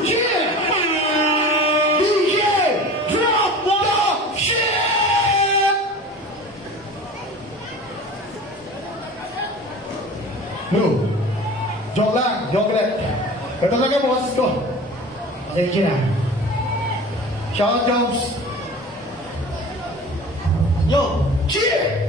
Yeah! DJ, drop the shit! Yo, joke lang, joke ulit. Ito talaga boses ko. Pasensya na. Shout out, Jones. Yo, cheer!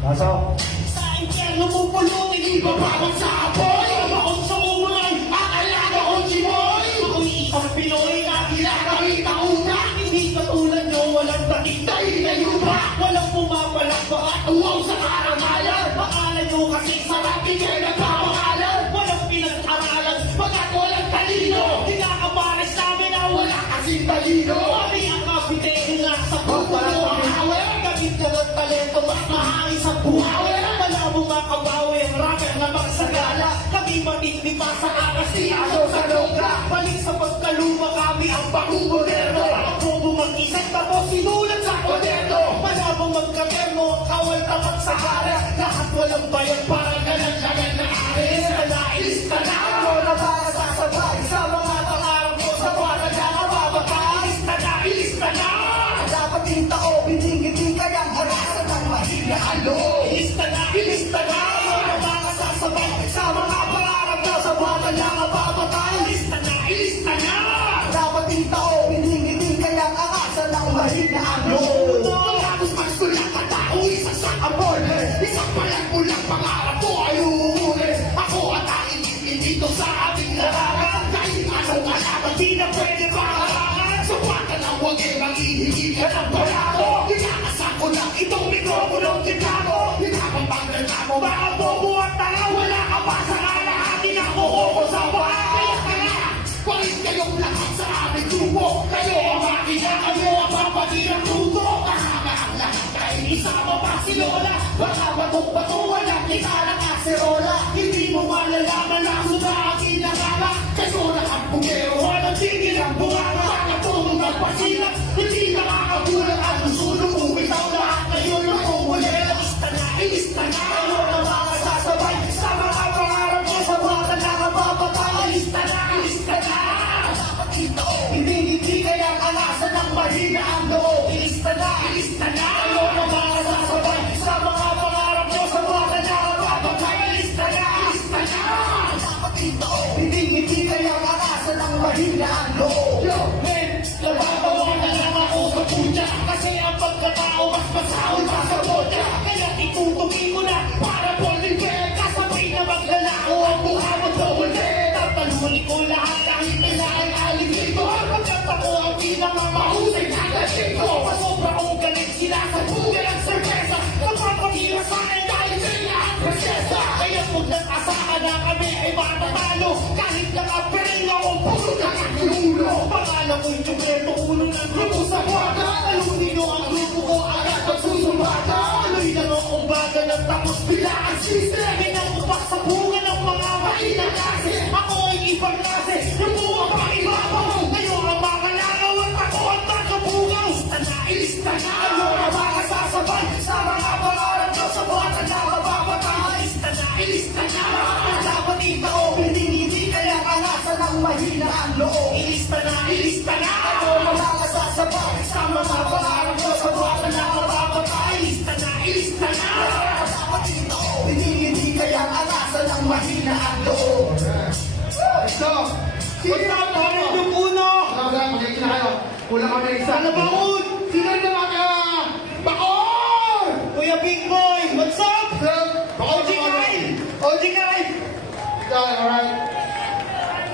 Pasok. Sa impyerno mo pulutin, iba bawat sa apoy. Maon sa umulan, akalaga ko simoy. Ako'y isang Pinoy na ginagawin ang una. Hindi katulad nyo, walang dating tayo na yuba. Walang pumapalakpak at uwaw sa karangalan. Bakalan nyo kasi sarap ikay nagpapakalan. Walang pinag-aralan, pagkat walang talino. Kinakamalas namin na wala kasing talino. Kami ang kapitero na sa puto ang hawin. Gamit ka ng talento, mas mahangin sa buhawi. Wala mo makabawi ang rapper na magsagala. Kami matindi pa sa akasiyado sa longga. Balik sa pagkaluma kami ang pang-moderno. Ako bumag-isip tapos sinulat sa kwaderno. Wala mo magkaterno, kawal tapat sa hara. Lahat walang bayan para ganan-ganan na ari. Ilista na ako na para sasabay sa mga pangarap mo sa wala na nababagay. Ilista na! Dapat yung tao, binigiti kayang harasan ng mahina alo. Ilista na! Ilista na! Mga mga sasabay sa mga pangarap na sa wala na nababagay. Ilista na! Ilista na! Dapat yung tao, binigiti kayang harasan ng mahina alo. Tapos magsulat at tao, isa sa amor. Isang palang-pulang pangarap ko ay uuwi. Ako at ang dito sa ating larangan. Kahit anong kalaban, di na pwede makarangan. Sapatan ang huwag ay manghihigil ka ng barato. Inakasan ko lang itong mikroponong tigano. Hinapang mo, baka bobo at tanga. Wala ka pa sa kalahatin ang kuko ko sa bahay. Kaya, palit kayong lahat sa aming tubo. Kayo ang makina, kayo ang papagin ng tuto. Kahanga ang lahat dahil isama pa si Lola. Baka batok-bato, walang kita ng kaserola. Hindi mo malalaman ang suda ang kinakala. Kaso lahat bugero, walang tigil ang bunganga. Nakatulong ang pasilat, hindi nakakabulang ang susunod. Umitaw lahat ngayon ang kumulera. Ilista na! Ano na mga sasabay sa mga pangarap ko sa bata na mababagay. Ilista na! Ilista na! Dapat ito, hindi kayang alasan ng mahina ang loob. Ilista na! Ilista na! Ano na mga sasabay sa mga pangarap ko sa bata na mababagay. Ilista na! Ilista na! Dapat ito, hindi kayang alasan ng mahina ang loob. Yo, men, nababawa na lang ako sa putya. Kasi ang pagkatao mas masahol pa sa botya. Kaya itutukin mo na para Golden Bear. Kasabay na maglalako ang buha mo double dead. Tatalunin ko lahat kahit kailangan aling dito. Pagkat ako ang pinakamahusay na gasing ko. Pasobra kong galit sila sa buhay ang cerveza. Nagpapakira sa akin dahil sila ang prinsesa. Kaya kung nag-asahan na kami ay matatalo. Kahit nakaperino akong puro na kakilulo. Pangalan ko'y Jumento, ulo ng grupo sa buwata. Alunin nyo ang grupo ko agad magsusumbata. Aloy lang ang kumbaga ng tapos bila ang system. Inakupak sa bunga ng mga mainang kasi. Ako ay ibang klase, yung buwang pakibabaw. Kayo ang mga langaw at ako ang tagabugaw. Ilista na! Ano ang mga sasabay sa mga pangarap ko sa buwatan na mababagay. Ilista na! Ilista na! Dapat ikaw, hindi kayang alasan ng mahina ang loob. Ilista na! Ilista na! Ano ang mga sasabay sa mga pangarap ko sa buwatan na mababagay. Ilista na! Ilista na! Dapat ikaw, hindi kayang alasan ng mahina ang loob. Let's go! What's up, Hornet yung uno? Mag-iisa na kayo. Kulang kami isa. Ano ba, Un? Sino na mga Bakor! Kuya Big Boy, what's up? Bakor! OG Kai! OG Kai! Alright.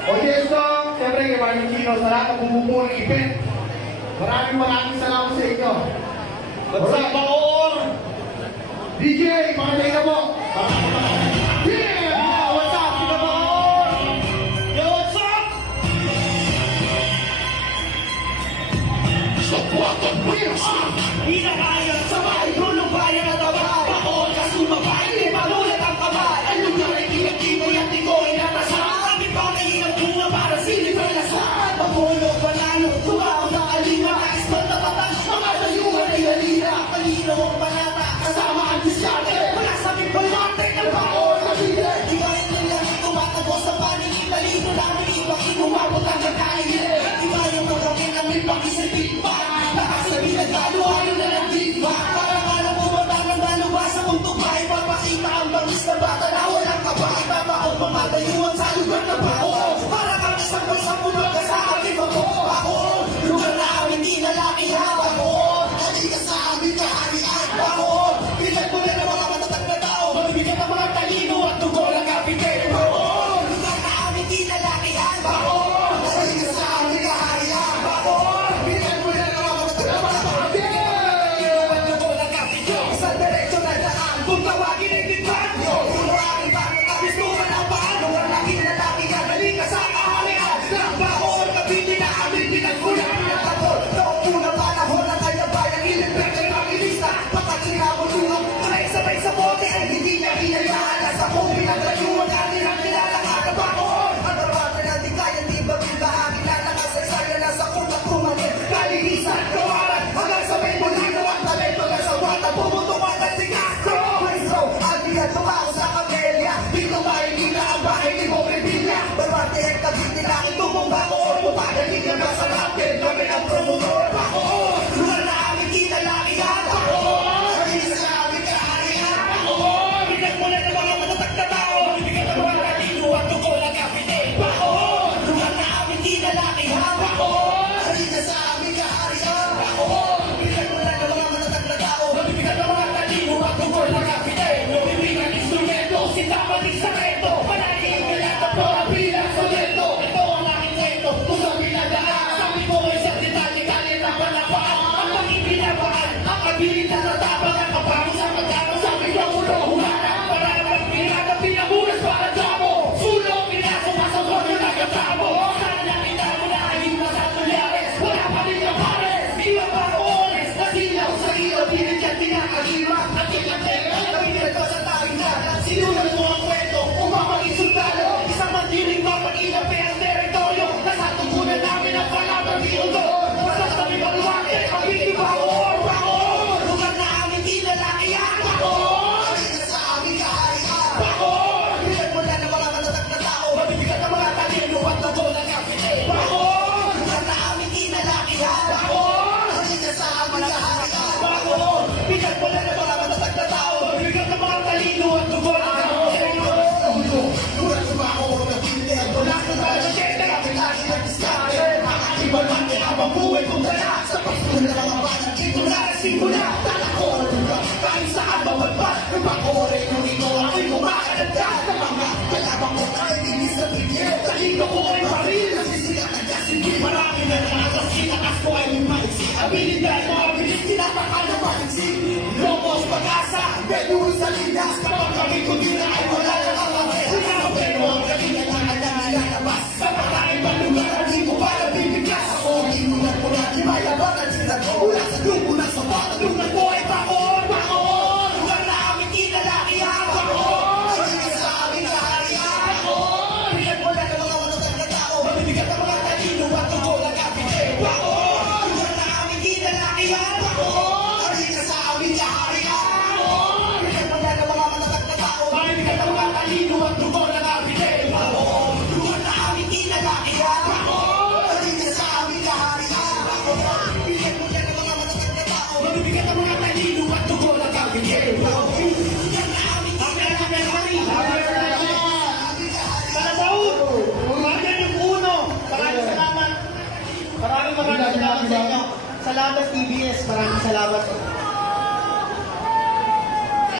Okay, so, siyempre, maraming Chino sa lahat ng bumubuo ng event. Maraming salamat sa inyo. What's up, Bakor? DJ, pakatay na mo. Yeah! What's up, Sino Bakor? Yo, what's up? Sa buwatan mo yun. Di na kaya sa bahay, tulong bayan at abay. Bakor ka sumabay, di magulat ang kamay. Ang lugar ay kinag-timo yan, di ko inatasal. Kami pa naging bunga para silip ang lasal. Pagulo, panalo, tumaw na alina. Expert na patas, mga dayuhan ay halina. Palino ang balata, kasama ang disyate. Wala sa aming balate, ang Bakor ka bide. Di ba rin nila tumatagos sa paningin. Talino namin, ibang umabot ang kakain. na mga bata, dito na simula, talakon ka, kahit saan mapagpat, napakore kung ikaw ako'y kumakalagyan ng mga kalabang ko ay linis na bigyan, talino ko ay baril, nasisiyak ang gas, hindi marami na nakakas, kinakas ko ay lumaisip, abilidad mo, abilis, tinapakal na maisip, lomos, pag-asa, belur sa linas, kapag kami kundi na ay wala na kakawin, pero ang galing na nilalabas, sa pagkain pa lugar, hindi ko para bibiglas, ako ang inunan ko na, di may laban at sinan, mula sa dugo na sa bata, lugar ko ay bakon, bakon, lugar na aming kinalakihan, bakon, hindi ka sa aming kaharian, bakon, bigat mo na ng mga matatag na tao, mabibigat ang mga talino at tungkol ang kapitid, bakon, lugar na aming kinalakihan, bakon, hindi ka sa aming kaharian, bakon, bigat mo na ng mga matatag na tao, mabibigat ang mga talino at tungkol ang kapitid, bakon, lugar na aming kinalakihan, bakon, hindi ka sa aming kaharian, bakon, bigat mo na ng mga matatag na tao, mabibigat ang mga talino at tungkol ang kapitid, bakon, lugar na aming Kalabaw! Umagan yung uno! Maraming salamat! Maraming salamat sa inyo! Salamat TBS! Maraming salamat!